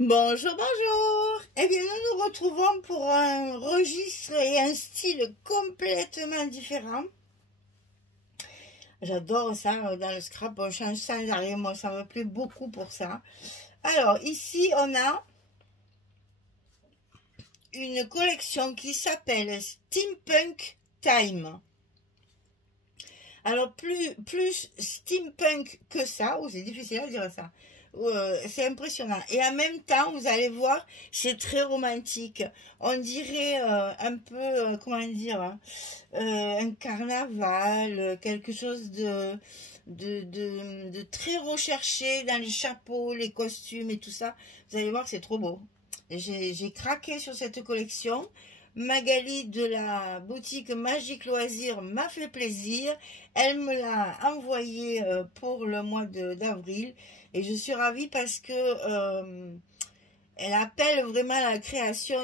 Bonjour, bonjour. Eh bien, nous nous retrouvons pour un registre et un style complètement différent. J'adore ça, dans le scrap, on change sans arrêt. Moi, ça me plaît beaucoup pour ça. Alors, ici, on a une collection qui s'appelle Steampunk Time. Alors, plus steampunk que ça, c'est difficile à dire ça. C'est impressionnant. Et en même temps, vous allez voir, c'est très romantique. On dirait un peu, comment dire, un carnaval, quelque chose de très recherché dans les chapeaux, les costumes et tout ça. Vous allez voir, c'est trop beau. J'ai craqué sur cette collection. Magali de la boutique Magique Loisirs m'a fait plaisir. Elle me l'a envoyé pour le mois d'avril et je suis ravie parce que elle appelle vraiment à la création.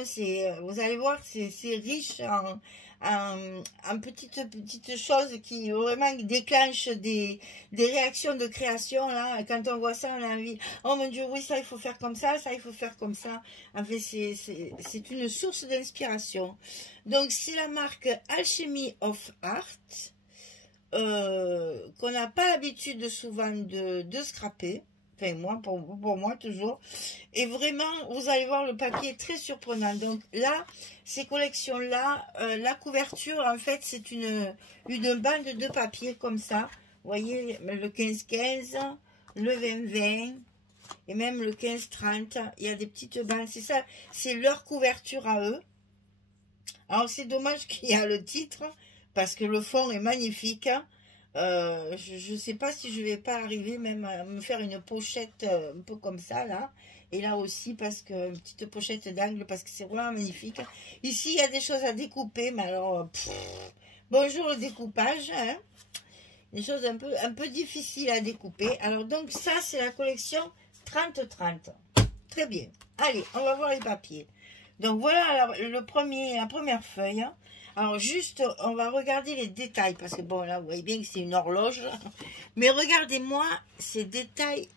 Vous allez voir, c'est riche en petites choses qui vraiment déclenchent des réactions de création. Là, quand on voit ça, on a envie, oh mon Dieu, oui, ça il faut faire comme ça il faut faire comme ça. En fait, c'est une source d'inspiration. Donc, c'est la marque Alchemy of Art, qu'on n'a pas l'habitude souvent de scraper. Enfin, moi, pour moi, toujours. Et vraiment, vous allez voir, le papier est très surprenant. Donc là, ces collections-là, la couverture, en fait, c'est une bande de papier comme ça. Vous voyez, le 15-15, le 20-20, et même le 15-30. Il y a des petites bandes. C'est ça, c'est leur couverture à eux. Alors, c'est dommage qu'il y a le titre, parce que le fond est magnifique. Je ne sais pas si je vais pas arriver même à me faire une pochette un peu comme ça là, et là aussi parce que une petite pochette d'angle, parce que c'est vraiment magnifique. Ici il y a des choses à découper, mais alors bonjour le découpage, hein, des choses un peu difficiles à découper. Alors donc ça c'est la collection 30-30. Très bien, allez, on va voir les papiers. Donc voilà la première feuille. Alors juste, on va regarder les détails, parce que bon, là, vous voyez bien que c'est une horloge. Mais regardez-moi ces détails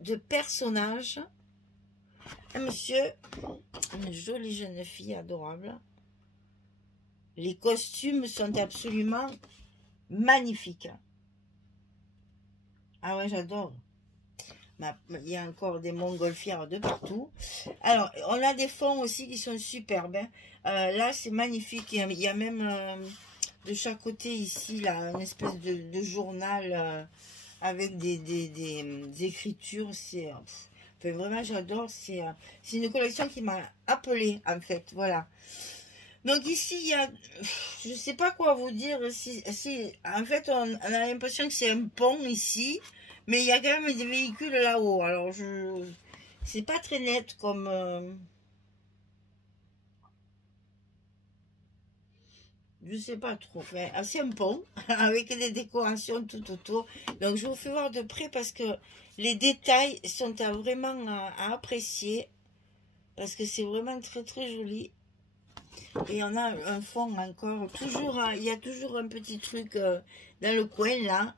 de personnages. Un monsieur, une jolie jeune fille adorable. Les costumes sont absolument magnifiques. Ah ouais, j'adore. Il y a encore des montgolfières de partout. Alors, on a des fonds aussi qui sont superbes. Hein. Là, c'est magnifique. Il y a même de chaque côté ici, là, une espèce de journal avec des écritures. C'est enfin, vraiment, j'adore. C'est une collection qui m'a appelée, en fait. Voilà. Donc ici, il y a, je sais pas quoi vous dire. En fait, on a l'impression que c'est un pont ici. Mais il y a quand même des véhicules là-haut. Alors, c'est pas très net comme... je sais pas trop. Enfin, c'est un pont avec des décorations tout autour. Donc, je vous fais voir de près parce que les détails sont vraiment à apprécier. Parce que c'est vraiment très très joli. Et on a un fond encore. Toujours, il y a toujours un petit truc dans le coin là.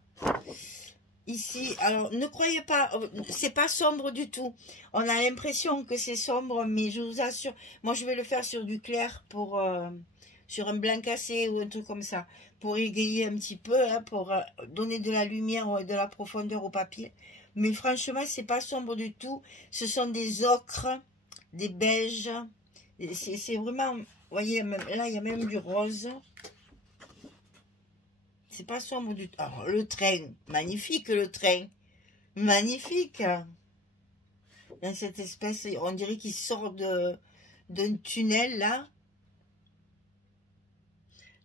Ici, alors ne croyez pas, c'est pas sombre du tout. On a l'impression que c'est sombre, mais je vous assure, moi je vais le faire sur du clair pour sur un blanc cassé ou un truc comme ça, pour égayer un petit peu, hein, pour donner de la lumière, de la profondeur au papier. Mais franchement, c'est pas sombre du tout. Ce sont des ocres, des beiges. C'est vraiment, vous voyez, là il y a même du rose. C'est pas sombre du tout. Alors, le train, magnifique le train. Magnifique. Dans cette espèce, on dirait qu'il sort d'un tunnel là.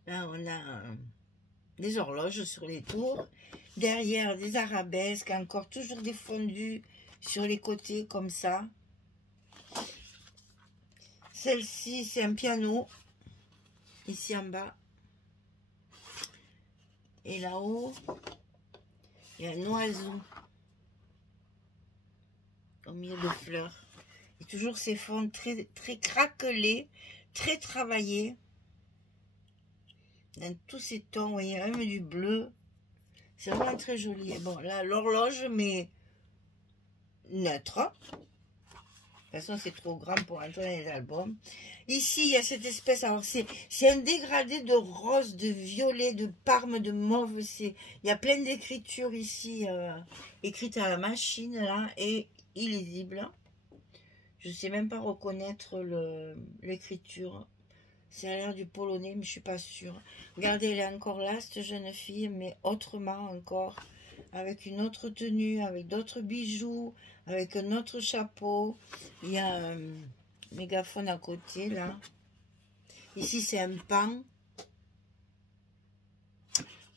Là, on a des horloges sur les tours. Derrière, des arabesques, encore toujours des fondus sur les côtés comme ça. Celle-ci, c'est un piano. Ici en bas. Et là-haut, il y a un oiseau au milieu de fleurs. Et toujours ces fonds très, très craquelés, très travaillés. Dans tous ces tons, vous voyez, même du bleu. C'est vraiment très joli. Et bon, là, l'horloge, mais neutre. façon, c'est trop grand pour entrer dans les albums. Ici, il y a cette espèce, alors c'est un dégradé de rose, de violet, de parme, de mauve. Il y a plein d'écritures ici, écrites à la machine, là, et illisibles. Je ne sais même pas reconnaître l'écriture. Ça a l'air du polonais, mais je ne suis pas sûre. Regardez, elle est encore là, cette jeune fille, mais autrement encore, avec une autre tenue, avec d'autres bijoux, avec un autre chapeau. Il y a un mégaphone à côté, là. Ici, c'est un pan.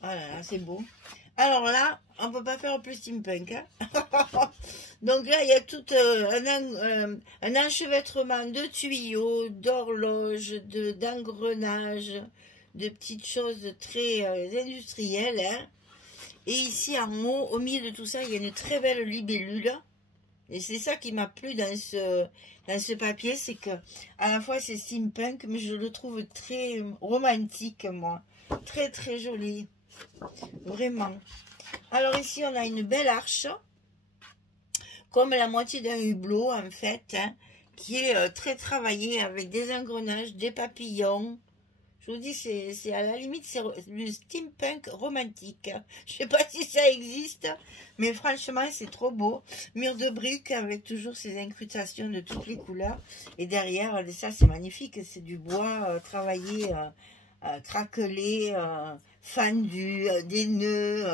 Voilà, là, c'est beau. Alors là, on ne peut pas faire plus steampunk. Hein. Donc là, il y a tout un enchevêtrement de tuyaux, d'horloges, d'engrenages, de petites choses très industrielles. Hein. Et ici, en haut, au milieu de tout ça, il y a une très belle libellule. Et c'est ça qui m'a plu dans ce papier, c'est que à la fois c'est steampunk, mais je le trouve très romantique, moi. Très, très joli. Vraiment. Alors ici, on a une belle arche, comme la moitié d'un hublot, en fait, hein, qui est très travaillée avec des engrenages, des papillons. Je vous dis, c'est à la limite, c'est du steampunk romantique. Je sais pas si ça existe, mais franchement, c'est trop beau. Mur de briques avec toujours ces incrustations de toutes les couleurs. Et derrière, ça, c'est magnifique. C'est du bois travaillé, craquelé, fendu, des nœuds.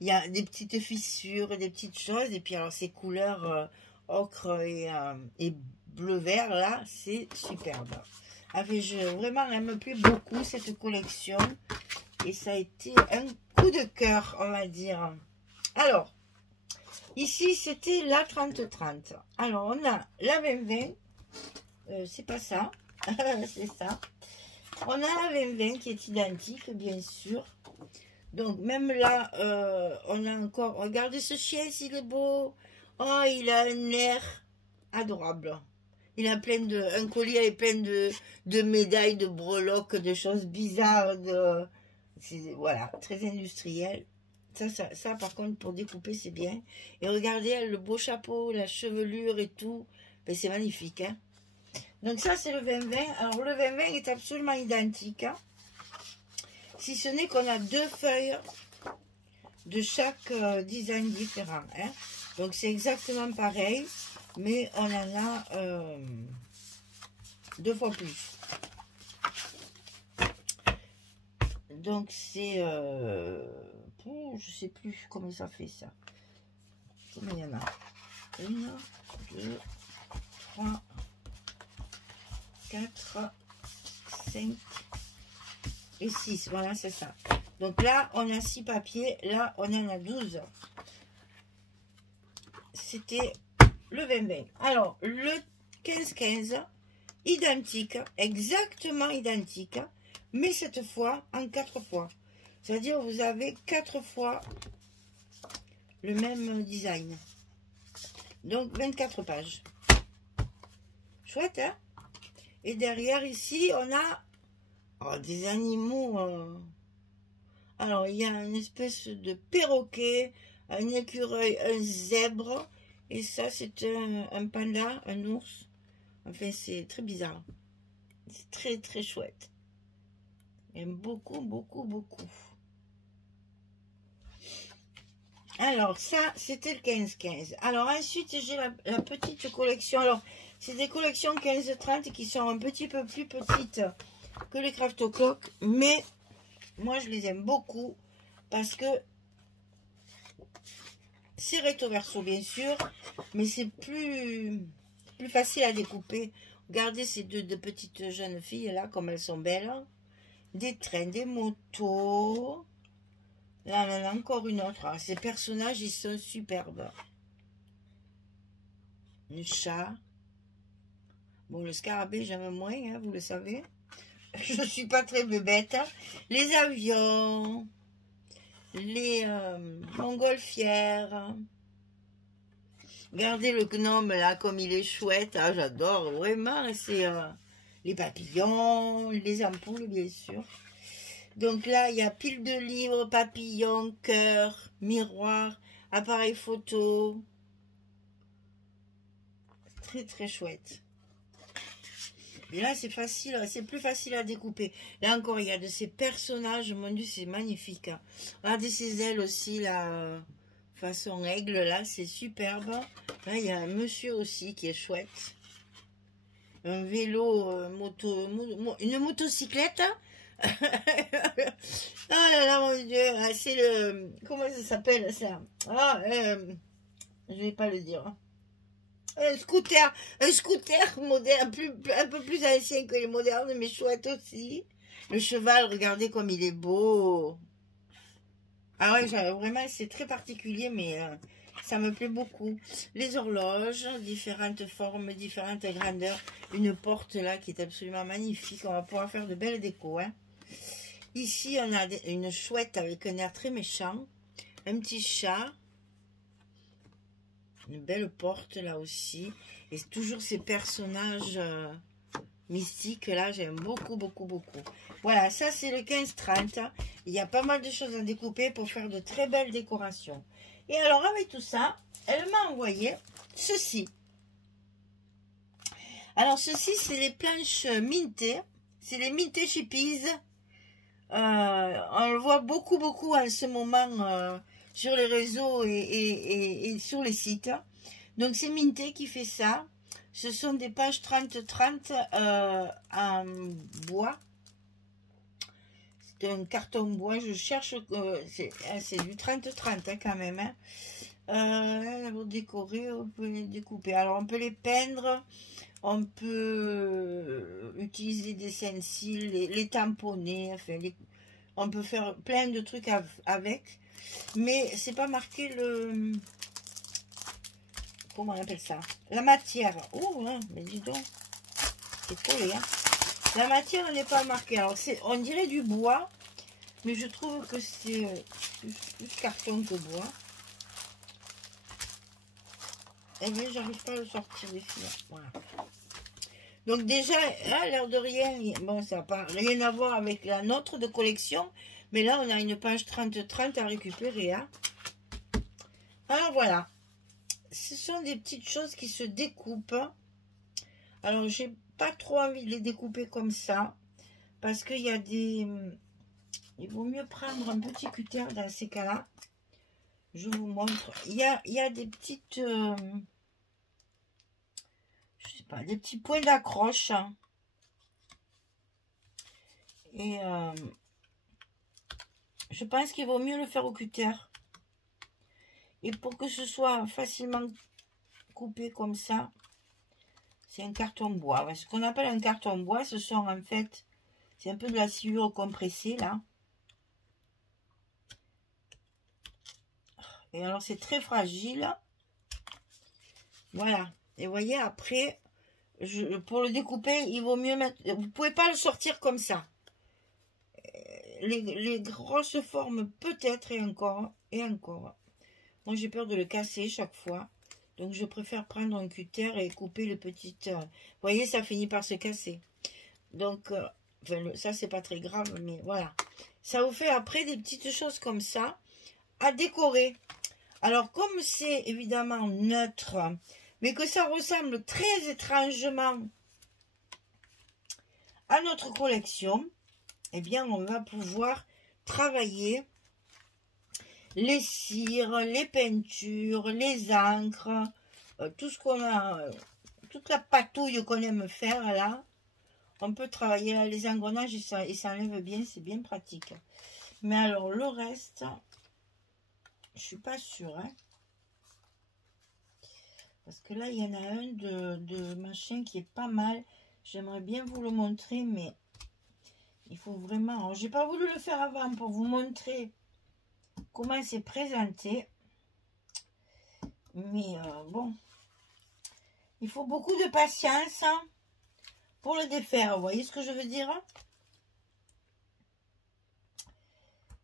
Il y a des petites fissures, des petites choses. Et puis, alors, ces couleurs ocre et bleu-vert, là, c'est superbe. Vraiment, elle me plaît beaucoup cette collection. Et ça a été un coup de cœur, on va dire. Alors, ici, c'était la 30-30. Alors, on a la 20-20. C'est pas ça. C'est ça. On a la 20-20 qui est identique, bien sûr. Donc, même là, on a encore... Regardez ce chien, s'il est beau. Oh, il a un air adorable. Il a un collier avec plein de médailles, de breloques, de choses bizarres. Voilà, très industriel. Ça, par contre, pour découper, c'est bien. Et regardez, le beau chapeau, la chevelure et tout. Ben, c'est magnifique. Hein. Donc ça, c'est le 20-20. Alors, le 20-20 est absolument identique. Hein. Si ce n'est qu'on a 2 feuilles de chaque design différent. Hein. Donc, c'est exactement pareil. Mais on en a 2 fois plus. Donc c'est... je sais plus comment ça fait ça. Combien il y en a? 1, 2, 3, 4, 5 et 6. Voilà, c'est ça. Donc là, on a 6 papiers. Là, on en a 12. C'était... le 20-20. Alors, le 15-15, identique, exactement identique, mais cette fois en 4 fois. C'est-à-dire, vous avez 4 fois le même design. Donc, 24 pages. Chouette, hein? Et derrière, ici, on a des animaux. Alors, il y a une espèce de perroquet, un écureuil, un zèbre. Et ça, c'est un panda, un ours. Enfin, c'est très bizarre. C'est très, très chouette. J'aime beaucoup, beaucoup, beaucoup. Alors, ça, c'était le 15-15. Alors, ensuite, j'ai la petite collection. Alors, c'est des collections 15-30 qui sont un petit peu plus petites que les Craft O'Clock. Mais, moi, je les aime beaucoup parce que c'est recto verso, bien sûr, mais c'est plus facile à découper. Regardez ces deux petites jeunes filles là, comme elles sont belles. Des trains, des motos. Là, on en a encore une autre. Alors, ces personnages, ils sont superbes. Le chat. Bon, le scarabée, j'aime moins, hein, vous le savez. Je ne suis pas très bébête. Hein. Les avions. Les montgolfières. Regardez le gnome là, comme il est chouette. Ah, j'adore, vraiment. C'est les papillons, les ampoules, bien sûr. Donc là, il y a pile de livres, papillons, cœur, miroir, appareil photo. très très chouette. Et là, c'est facile, c'est plus facile à découper. Là encore, il y a de ces personnages, mon Dieu, c'est magnifique. Hein. Regardez ces ailes aussi, là, façon aigle, là, c'est superbe. Là, il y a un monsieur aussi qui est chouette. Un vélo, une motocyclette. Ah là là, mon Dieu, c'est le... Comment ça s'appelle, ça? Ah, je vais pas le dire. Un scooter moderne, un peu plus ancien que les modernes, mais chouette aussi. Le cheval, regardez comme il est beau. Ah ouais, vraiment, c'est très particulier, mais ça me plaît beaucoup. Les horloges, différentes formes, différentes grandeurs. Une porte là qui est absolument magnifique. On va pouvoir faire de belles décos. Hein. Ici, on a une chouette avec un air très méchant. Un petit chat. Une belle porte là aussi. Et toujours ces personnages mystiques là. J'aime beaucoup, beaucoup, beaucoup. Voilà, ça c'est le 15-30. Il y a pas mal de choses à découper pour faire de très belles décorations. Et alors avec tout ça, elle m'a envoyé ceci. Alors ceci, c'est les planches mintées. C'est les Minté Chippies. On le voit beaucoup, beaucoup en ce moment sur les réseaux et sur les sites. Donc c'est Minté qui fait ça. Ce sont des pages 30-30 en bois. C'est un carton bois. Je cherche, c'est du 30-30 hein, quand même. Hein. Pour décorer, on peut les découper. Alors on peut les peindre. On peut utiliser des stencils, les tamponner. Enfin, on peut faire plein de trucs avec. Mais c'est pas marqué le... Comment on appelle ça? La matière. Oh, hein, mais dis donc. C'est collé, hein. La matière n'est pas marquée. Alors, on dirait du bois. Mais je trouve que c'est plus carton que bois. Eh bien, j'arrive pas à le sortir des filles. Voilà. Donc déjà, là, l'air de rien, bon, ça n'a pas rien à voir avec la nôtre de collection. Mais là, on a une page 30-30 à récupérer. Hein. Alors, voilà. Ce sont des petites choses qui se découpent. Alors, j'ai pas trop envie de les découper comme ça. Parce qu'il y a des... Il vaut mieux prendre un petit cutter dans ces cas-là. Je vous montre. Il y a des petites... je sais pas, des petits points d'accroche. Et je pense qu'il vaut mieux le faire au cutter. Et pour que ce soit facilement coupé comme ça, c'est un carton bois. Ce qu'on appelle un carton bois, ce sont en fait, c'est un peu de la sciure compressée là. Et alors c'est très fragile. Voilà. Et vous voyez après, pour le découper, il vaut mieux mettre... Vous ne pouvez pas le sortir comme ça. Les grosses formes peut-être et encore. Moi j'ai peur de le casser chaque fois. Donc je préfère prendre un cutter et couper les petites... Vous voyez, ça finit par se casser. Donc, enfin, ça c'est pas très grave, mais voilà. Ça vous fait après des petites choses comme ça à décorer. Alors comme c'est évidemment neutre, mais que ça ressemble très étrangement à notre collection, eh bien on va pouvoir travailler les cires, les peintures, les encres, tout ce qu'on a, toute la patouille qu'on aime faire là. On peut travailler là, les engrenages, ils s'enlèvent bien, c'est bien pratique. Mais alors le reste, je suis pas sûre. Hein. Parce que là, il y en a un de machin qui est pas mal. J'aimerais bien vous le montrer, mais il faut vraiment... J'ai pas voulu le faire avant pour vous montrer comment c'est présenté. Mais bon, il faut beaucoup de patience hein, pour le défaire. Vous voyez ce que je veux dire?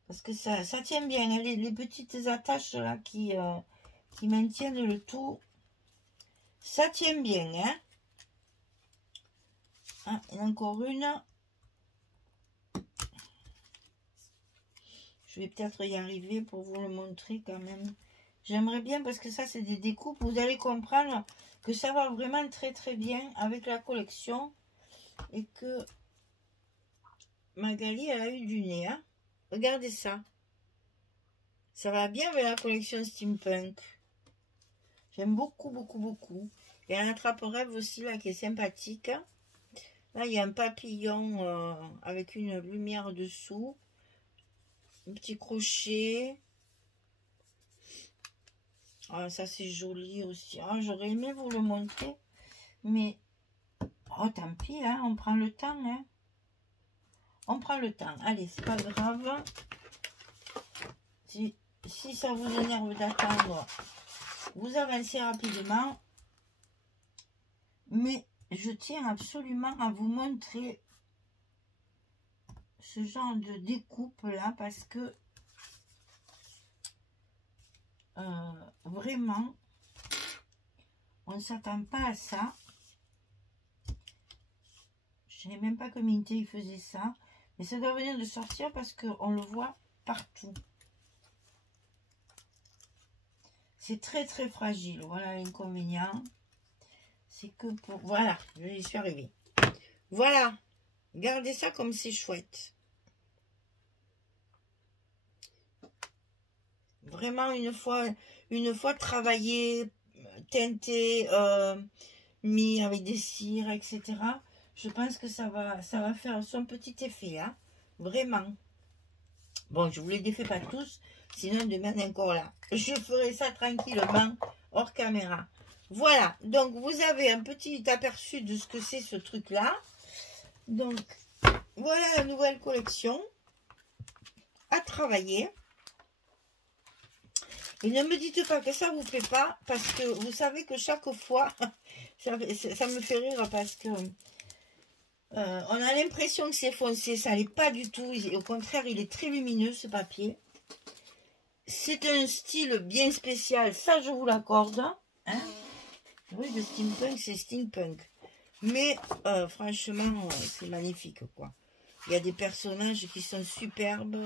Parce que ça tient bien. Hein, les petites attaches là qui maintiennent le tout. Ça tient bien. Hein. Ah, il y en a encore une. Je vais peut-être y arriver pour vous le montrer quand même. J'aimerais bien parce que ça c'est des découpes. Vous allez comprendre que ça va vraiment très très bien avec la collection et que Magali, elle a eu du nez. Hein. Regardez ça. Ça va bien avec la collection Steampunk. J'aime beaucoup, beaucoup, beaucoup. Il y a un attrape-rêve aussi là qui est sympathique. Là, il y a un papillon avec une lumière dessous. Un petit crochet. Ah, ça, c'est joli aussi. Ah, j'aurais aimé vous le montrer. Mais, oh, tant pis, hein, on prend le temps. Hein. On prend le temps. Allez, c'est pas grave. Si ça vous énerve d'attendre, vous avancez rapidement. Mais je tiens absolument à vous montrer ce genre de découpe là parce que vraiment on ne s'attend pas à ça. Je n'ai même pas que Minté il faisait ça, mais ça doit venir de sortir parce qu'on le voit partout. C'est très très fragile. Voilà l'inconvénient. C'est que pour... Voilà, j'y suis arrivée. Voilà. Gardez ça comme c'est chouette. Vraiment, une fois travaillé, teinté, mis avec des cires, etc. Je pense que ça va faire son petit effet. Hein. Vraiment. Bon, je vous les défais pas tous. Sinon, demain encore là. Je ferai ça tranquillement, hors caméra. Voilà. Donc, vous avez un petit aperçu de ce que c'est ce truc-là. Donc, voilà la nouvelle collection à travailler. Et ne me dites pas que ça vous plaît pas, parce que vous savez que chaque fois, ça me fait rire parce que on a l'impression que c'est foncé, ça n'est pas du tout. Au contraire, il est très lumineux ce papier. C'est un style bien spécial, ça je vous l'accorde. Hein, oui, le steampunk, c'est steampunk. Mais franchement, c'est magnifique, quoi. Il y a des personnages qui sont superbes.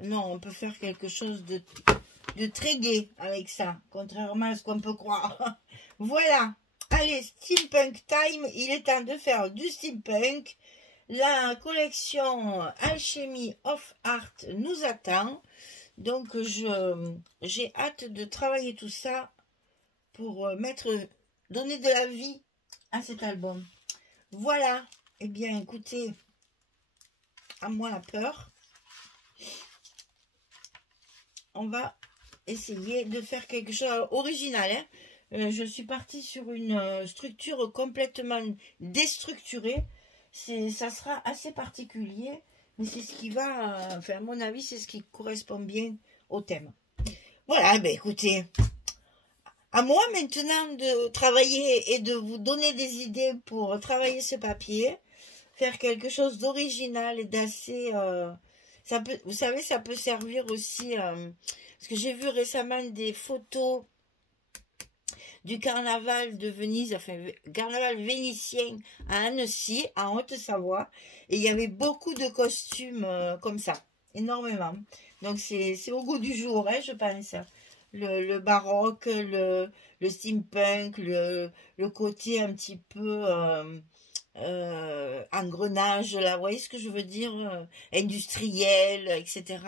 Non, on peut faire quelque chose de très gai avec ça, contrairement à ce qu'on peut croire. Voilà. Allez, steampunk time. Il est temps de faire du steampunk. La collection Alchemy of Art nous attend. Donc, j'ai hâte de travailler tout ça pour donner de la vie à cet album. Voilà. Eh bien, écoutez, à moi la peur. On va essayer de faire quelque chose d'original. Hein. Je suis partie sur une structure complètement déstructurée. Ça sera assez particulier, mais c'est ce qui va, enfin à mon avis, c'est ce qui correspond bien au thème. Voilà, ben écoutez, à moi maintenant de travailler et de vous donner des idées pour travailler ce papier, faire quelque chose d'original et d'assez... vous savez, ça peut servir aussi... parce que j'ai vu récemment des photos du carnaval de Venise, enfin, carnaval vénitien à Annecy, en Haute-Savoie. Et il y avait beaucoup de costumes comme ça, énormément. Donc, c'est au goût du jour, hein, je pense. Le baroque, le steampunk, le côté un petit peu engrenage, là, vous voyez ce que je veux dire, industriel, etc.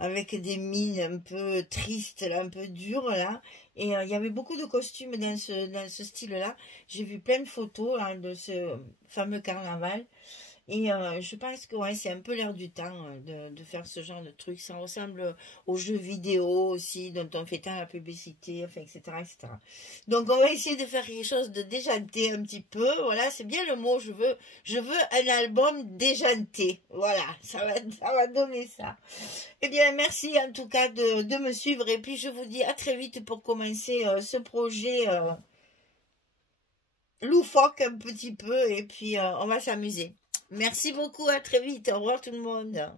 Avec des mines un peu tristes, là, un peu dures, là. Et il y avait beaucoup de costumes dans ce style-là. J'ai vu plein de photos hein, de ce fameux carnaval. Et je pense que ouais, c'est un peu l'air du temps de faire ce genre de truc. Ça ressemble aux jeux vidéo aussi, dont on fait tant la publicité, enfin, etc., etc. Donc, on va essayer de faire quelque chose de déjanté un petit peu. Voilà, c'est bien le mot. Je veux un album déjanté. Voilà, ça va donner ça. Eh bien, merci en tout cas de me suivre. Et puis, je vous dis à très vite pour commencer ce projet loufoque un petit peu. Et puis, on va s'amuser. Merci beaucoup, à très vite. Au revoir tout le monde.